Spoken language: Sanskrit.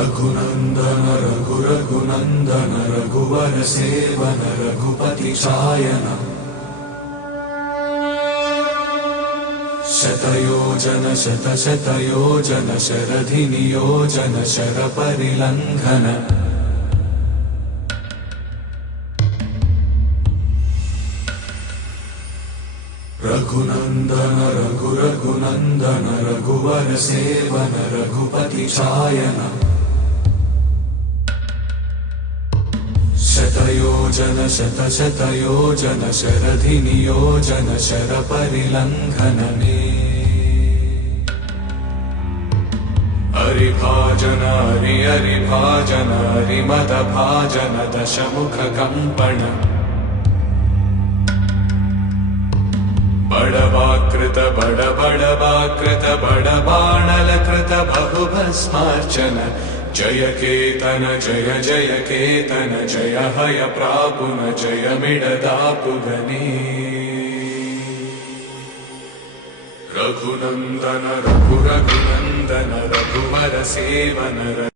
रघुनंदन रघुनंदन रघुवर सेवन रघुपति शायन शतयोजन शतयोजन शरधि नियोजन शर परिलंघन रघुनंदन रघुनंदन रघुवर सेवन रघुपति शायन शतयोजन शतयोजन शरधि नियोजन शर परिलंघन हरिभाजन हरिभाजन हरिमद भाजन दशमुख कंपन बड़वाकृत बड़वाकृत बड़बाणलकृत बहुभस्मार्चन जय केतन जय जय केतन जय हय प्रापुन जय मिडदापुगने रघुनंदन रघुनंदन रघुवर सेवन